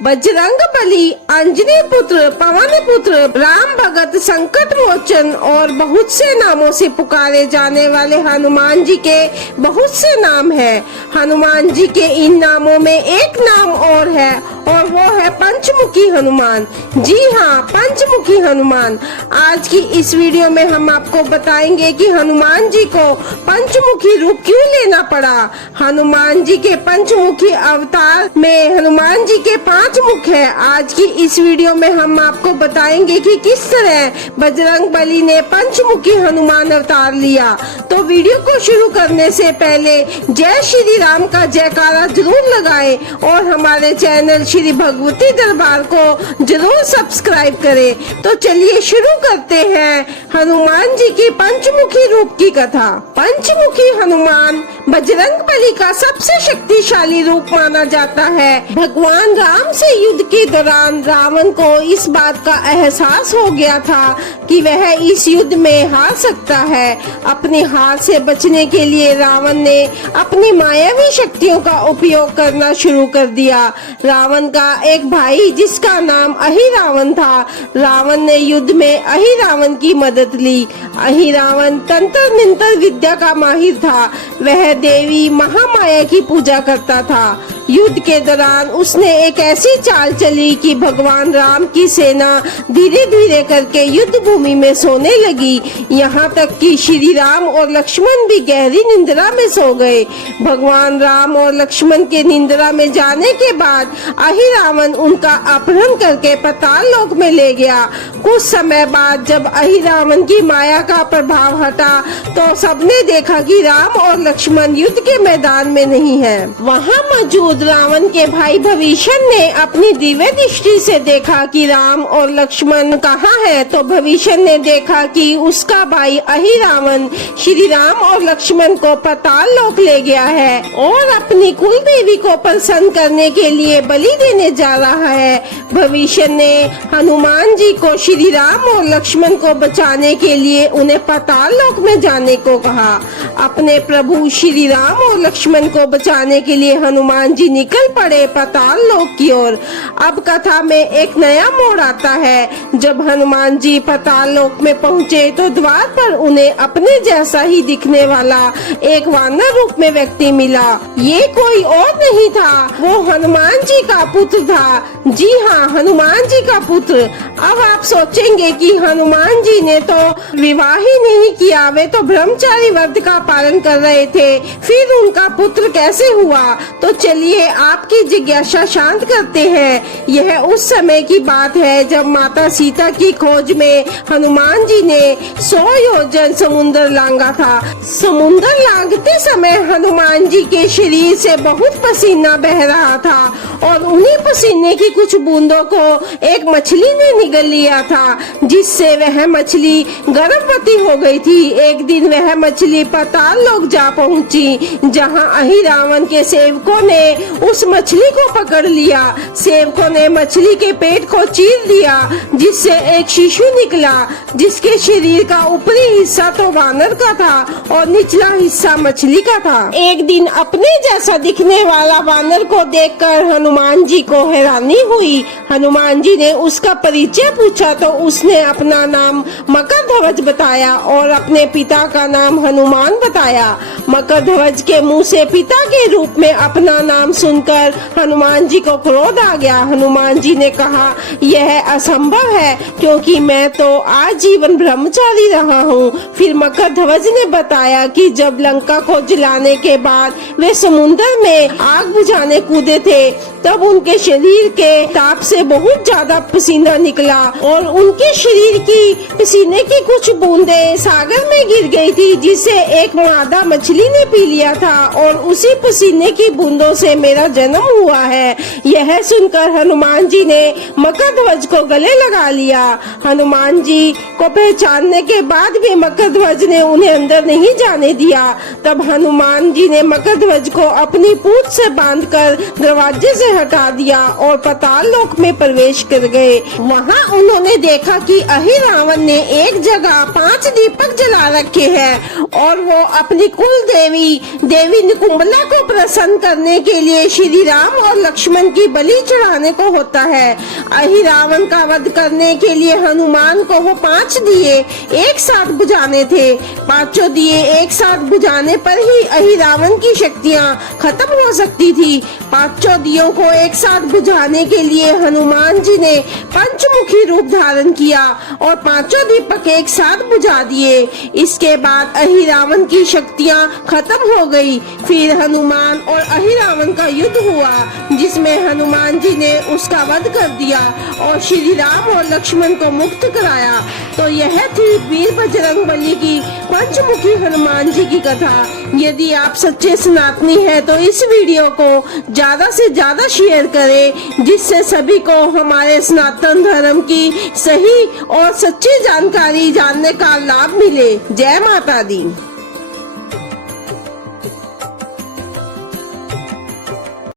बजरंगबली, अंजनी पुत्र, पवन पुत्र, राम भगत, संकट मोचन और बहुत से नामों से पुकारे जाने वाले हनुमान जी के बहुत से नाम हैं। हनुमान जी के इन नामों में एक नाम और है और वो है पंचमुखी हनुमान। जी हाँ, पंचमुखी हनुमान। आज की इस वीडियो में हम आपको बताएंगे कि हनुमान जी को पंचमुखी रूप क्यों लेना पड़ा। हनुमान जी के पंचमुखी अवतार में हनुमान जी के 5 मुख है। आज की इस वीडियो में हम आपको बताएंगे कि किस तरह बजरंगबली ने पंचमुखी हनुमान अवतार लिया। तो वीडियो को शुरू करने से पहले जय श्री राम का जयकारा जरूर लगाएं और हमारे चैनल श्री भगवती दरबार को जरूर सब्सक्राइब करें। तो चलिए शुरू करते हैं हनुमान जी की पंचमुखी रूप की कथा। पंचमुखी हनुमान बजरंगबली का सबसे शक्तिशाली रूप माना जाता है। भगवान राम से युद्ध के दौरान रावण को इस बात का एहसास हो गया था कि वह इस युद्ध में हार सकता है। अपनी हार से बचने के लिए रावण ने अपनी मायावी शक्तियों का उपयोग करना शुरू कर दिया। रावण का एक भाई जिसका नाम अहिरावण था, रावण ने युद्ध में अहिरावण की मदद ली। अहिरावण तंत्र मंत्र विद्या का माहिर था। वह देवी महामाया की पूजा करता था। युद्ध के दौरान उसने एक ऐसी चाल चली कि भगवान राम की सेना धीरे धीरे करके युद्ध भूमि में सोने लगी। यहाँ तक कि श्री राम और लक्ष्मण भी गहरी निंद्रा में सो गए। भगवान राम और लक्ष्मण के निंद्रा में जाने के बाद अहिरावण उनका अपहरण करके पाताल लोक में ले गया। कुछ समय बाद जब अहिरावण की माया का प्रभाव हटा तो सबने देखा कि राम और लक्ष्मण युद्ध के मैदान में नहीं है। वहाँ मौजूद रावण के भाई भविष्य ने अपनी दिव्य दृष्टि से देखा कि राम और लक्ष्मण कहाँ हैं। तो भविष्य ने देखा कि उसका भाई अहिरावण श्री राम और लक्ष्मण को पाताल लोक ले गया है और अपनी कुल देवी को प्रसन्न करने के लिए बलि देने जा रहा है। भविष्य ने हनुमान जी को श्री राम और लक्ष्मण को बचाने के लिए उन्हें पाताल लोक में जाने को कहा। अपने प्रभु श्री राम और लक्ष्मण को बचाने के लिए हनुमान जी निकल पड़े पाताल लोक की ओर। अब कथा में एक नया मोड़ आता है। जब हनुमान जी पाताल लोक में पहुँचे तो द्वार पर उन्हें अपने जैसा ही दिखने वाला एक वानर रूप में व्यक्ति मिला। ये कोई और नहीं था, वो हनुमान जी का पुत्र था। जी हाँ, हनुमान जी का पुत्र। अब आप सोचेंगे कि हनुमान जी ने तो विवाह ही नहीं किया, वे तो ब्रह्मचारी व्रत का पालन कर रहे थे, फिर उनका पुत्र कैसे हुआ। तो चलिए आपकी जिज्ञासा शांत करते हैं। यह उस समय की बात है जब माता सीता की खोज में हनुमान जी ने 100 योजन समुद्र लांगा था। समुद्र लांघते समय हनुमान जी के शरीर से बहुत पसीना बह रहा था और उन्हीं पसीने की कुछ बूंदों को एक मछली ने निगल लिया था, जिससे वह मछली गर्भवती हो गई थी। एक दिन वह मछली पाताल लोक जा पहुंची, जहां अहिरावण के सेवकों ने उस मछली को पकड़ लिया। सेवकों ने मछली के पेट को चीर दिया, जिससे एक शिशु निकला, जिसके शरीर का ऊपरी हिस्सा तो वानर का था और निचला हिस्सा मछली का था। एक दिन अपने जैसा दिखने वाला वानर को देखकर हनुमान जी को हैरानी हुई। हनुमान जी ने उसका परिचय पूछा तो उसने अपना नाम मकरध्वज बताया और अपने पिता का नाम हनुमान बताया। मकरध्वज के मुंह से पिता के रूप में अपना नाम सुनकर हनुमान जी को क्रोध आ गया। हनुमान जी ने कहा, यह असंभव है क्योंकि मैं तो आजीवन ब्रह्मचारी रहा हूँ। फिर मकरध्वज ने बताया कि जब लंका को जलाने के बाद वे समुद्र में आग बुझाने कूदे थे तब उनके शरीर के ताप से बहुत ज्यादा पसीना निकला और उनके शरीर की पसीने की कुछ बूंदें सागर में गिर गई थी, जिसे एक मादा मछली ने पी लिया था और उसी पसीने की बूंदों से मेरा जन्म हुआ है। यह सुनकर हनुमान जी ने मकरध्वज को गले लगा लिया। हनुमान जी को पहचानने के बाद भी मकरध्वज ने उन्हें अंदर नहीं जाने दिया। तब हनुमान जी ने मकरध्वज को अपनी पूंछ से बांधकर दरवाजे से हटा दिया और पाताल लोक में प्रवेश कर गए। वहाँ उन्होंने देखा कि अहिरावण ने एक जगह 5 दीपक जला रखे हैं और वो अपनी कुल देवी निकुंभला को प्रसन्न करने के लिए श्री राम और लक्ष्मण की बलि चढ़ाने को होता है। अहिरावण का वध करने के लिए हनुमान को वो 5 दिए एक साथ बुझाने थे। 5 दिए एक साथ बुझाने पर ही अहिरावण की शक्तियाँ खत्म हो सकती थी। 5 दियों को एक साथ बुझाने के लिए हनुमान जी ने पंचमुखी रूप धारण किया और 5 दीपक एक साथ बुझा दिए। इसके बाद अहिरावण की शक्तियाँ खत्म हो गई। फिर हनुमान और अहिरावण का युद्ध हुआ, जिसमें हनुमान जी ने उसका वध कर दिया और श्री राम और लक्ष्मण को मुक्त कराया। तो यह थी वीर बजरंग बली की पंचमुखी हनुमान जी की कथा। यदि आप सच्चे सनातनी हैं तो इस वीडियो को ज्यादा से ज्यादा शेयर करें, जिससे सभी को हमारे सनातन धर्म की सही और सच्ची जानकारी जानने का लाभ मिले। जय माता दी।